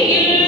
He